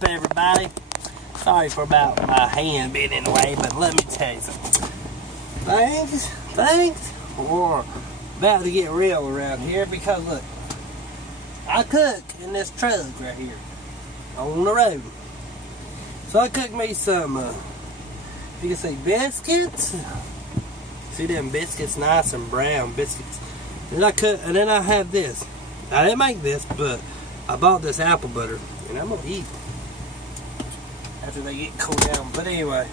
Everybody, sorry for about my hand being in the way, but let me tell you something. Things are about to get real around here because look, I cook in this truck right here on the road. So I cooked me some, you can see biscuits. See them biscuits, nice and brown biscuits. And then I have this. I didn't make this, but I bought this apple butter, and I'm gonna eat after they get cooled down. But anyway,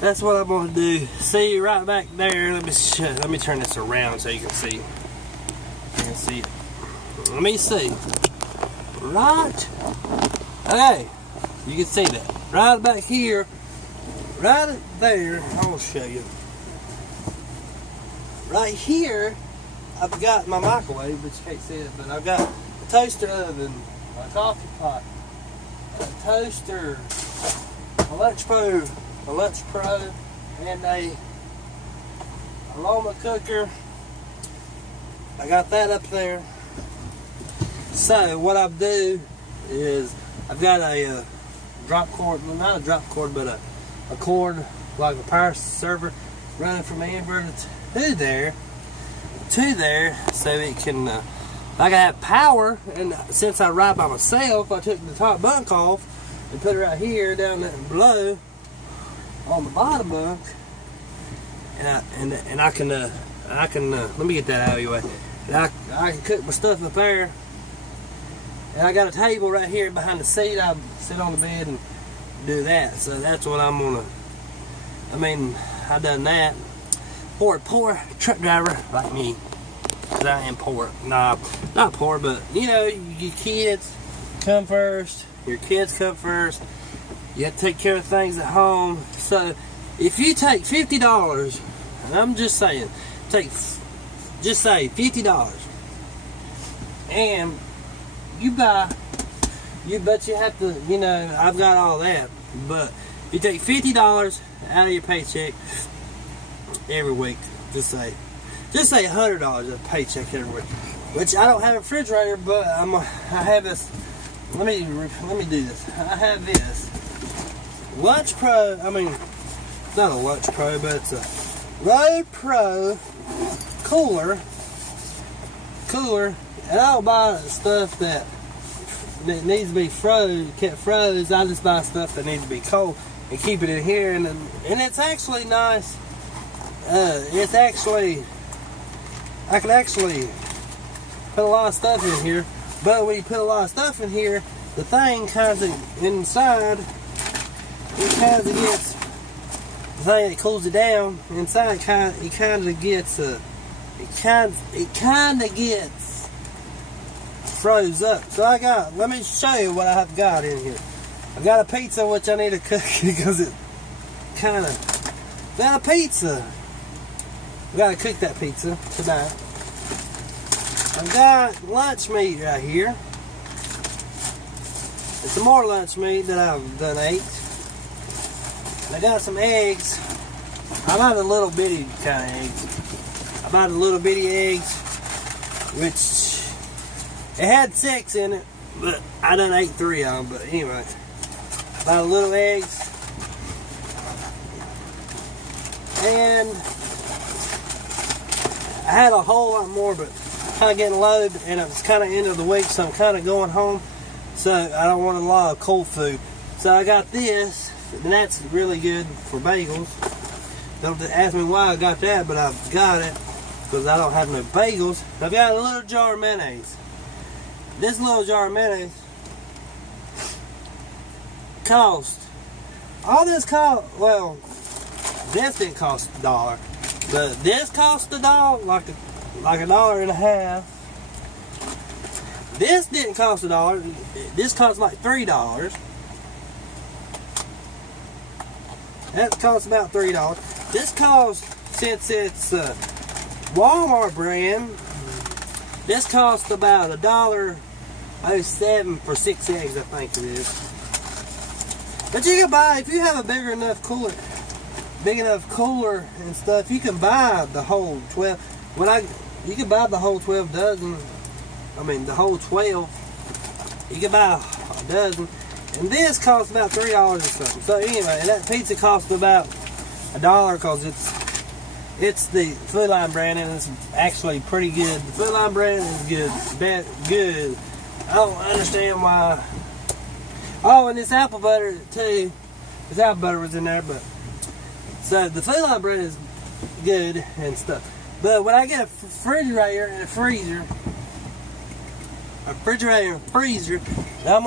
that's what I'm gonna do. See you right back there. Let me turn this around so you can see. You can see it. Let me see. Right. Okay. You can see that. Right back here. Right there. I'll show you. Right here, I've got my microwave, but you can't see it. But I've got a toaster oven, a coffee pot, a toaster, a Lunch Pro, and a Loma cooker. I got that up there. So what I do is I've got a drop cord, well, not a drop cord, but a cord like a power server running from my inverter to there, so it can I can have power. And since I ride by myself, I took the top bunk off and put it right here down there below on the bottom bunk, and I can let me get that out of your way. And I can cook my stuff up there. And I got a table right here behind the seat. I sit on the bed and do that. So that's what I'm gonna. I mean, I done that. Poor truck driver like me. 'Cause I am poor. Nah, not poor, but you know, your kids come first. Your kids come first. You have to take care of things at home. So if you take $50, and I'm just saying, just say $50, and but you have to, you know, I've got all that, but you take $50 out of your paycheck every week, just say $100 a paycheck every week, which I don't have a refrigerator, but I have this. Let me do this. I have this Lunch Pro. I mean, it's not a Lunch Pro, but it's a Road Pro cooler, and I don't buy stuff that needs to be kept froze. I just buy stuff that needs to be cold and keep it in here, and it's actually nice. It's actually, I can actually put a lot of stuff in here, but when you put a lot of stuff in here, the thing kind of inside, it kind of gets, the thing that cools it down inside, it kind of gets froze up. So let me show you what I've got in here. I've got a pizza which I need to cook because it got a pizza. I gotta cook that pizza tonight. I've got lunch meat right here. And some more lunch meat that I've done ate. I got some eggs. I bought a little bitty kind of eggs. I bought a little bitty eggs, which it had 6 in it, but I done ate 3 of them. But anyway, bought a little eggs, and I had a whole lot more, but kind of getting low, and it's kind of end of the week, so I'm kind of going home. So I don't want a lot of cold food. So I got this, and that's really good for bagels. Don't ask me why I got that, but I've got it because I don't have no bagels. I've got a little jar of mayonnaise. This little jar of mayonnaise cost, well, this didn't cost $1, but this cost $1, like $1.50. This didn't cost $1. This cost like $3. That costs about $3. This costs, since it's Walmart brand, this costs about $1.07 for 6 eggs, I think it is. But you can buy, if you have a big enough cooler and stuff, you can buy the whole 12. You can buy the whole 12 dozen. I mean, the whole 12 You can buy a dozen. And this costs about $3 or something. So anyway, and that pizza cost about $1 because it's the Food Line brand and it's actually pretty good. The Food Line brand is good. I don't understand why. Oh, and this apple butter too. This apple butter was in there, but so the Food Line brand is good and stuff. But when I get a refrigerator and a freezer, I'm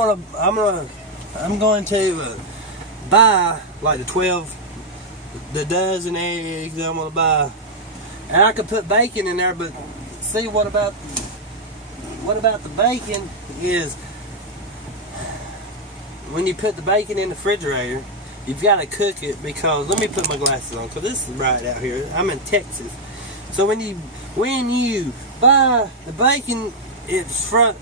going to buy like the dozen eggs I'm gonna buy, and I could put bacon in there. But see, what about the bacon is when you put the bacon in the refrigerator, you've got to cook it because let me put my glasses on because this is bright out here. I'm in Texas, so when you buy the bacon, it's not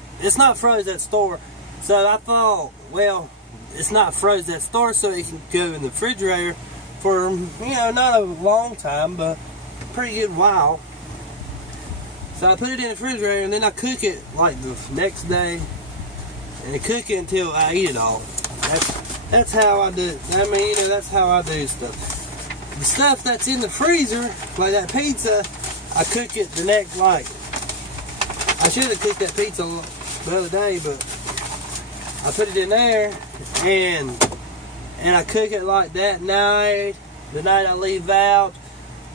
frozen at the store. So I thought, well, it's not frozen at the store, so it can go in the refrigerator for, not a long time, but a pretty good while. So I put it in the refrigerator and then I cook it like the next day, and I cook it until I eat it all. That's how I do. That's how I do stuff. The stuff that's in the freezer, like that pizza, I cook it the next, I should have cooked that pizza the other day, but I put it in there and I cook it like that night, the night I leave out,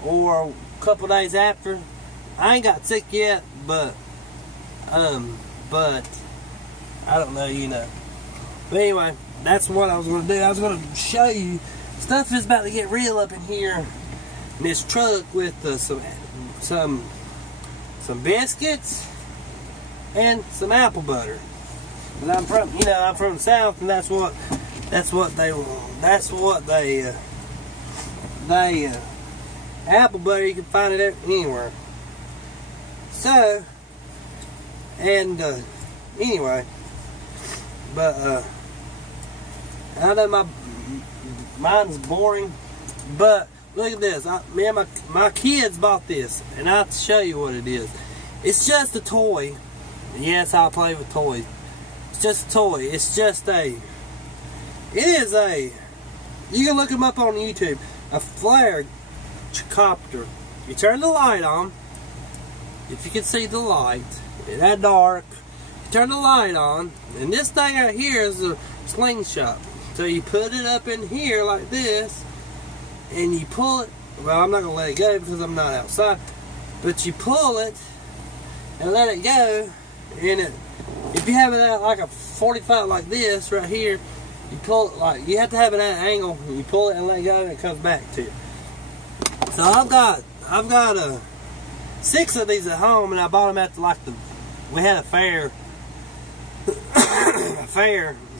or a couple days after. I ain't got sick yet, but I don't know, But anyway, that's what I was going to do. I was going to show you stuff is about to get real up in here in this truck with some biscuits and some apple butter. And I'm from the South, and that's what apple butter, you can find it anywhere. So, and anyway, but I know mine's boring, but look at this. Me and my kids bought this, and I'll show you what it is. It's just a toy. Yes, I play with toys. It's just a toy. You can look them up on YouTube. A flare copter. You turn the light on. If you can see the light, it's that dark. You turn the light on, and this thing right here is a slingshot. So you put it up in here like this, and you pull it. Well, I'm not gonna let it go because I'm not outside. But you pull it and let it go, and if you have it at like a 45 like this right here, you pull it you have to have it at an angle. And you pull it and let it go, and it comes back to you. So I've got 6 of these at home, and I bought them at we had a fair,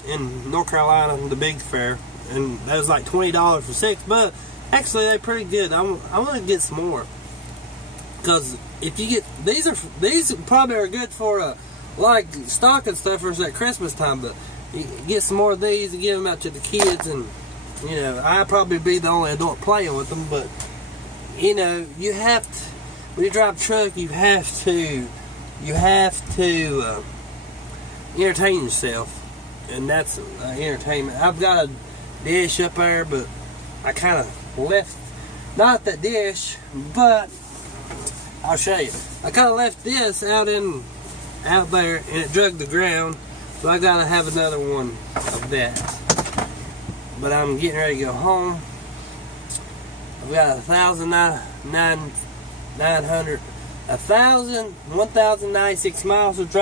in North Carolina, the big fair, and that was like $20 for 6. But actually, they're pretty good. I'm gonna get some more because if you get these probably are good for like stocking stuffers at Christmas time. But you get some more of these and give them out to the kids, and I'd probably be the only adult playing with them. But you have to, when you drive a truck, you have to entertain yourself, and that's entertainment. I've got a dish up there, but I kind of left, not that dish, but I'll show you. I kind of left this out there, and it drug the ground, so I gotta have another one of that. But I'm getting ready to go home. I've got 1,096 miles to drive.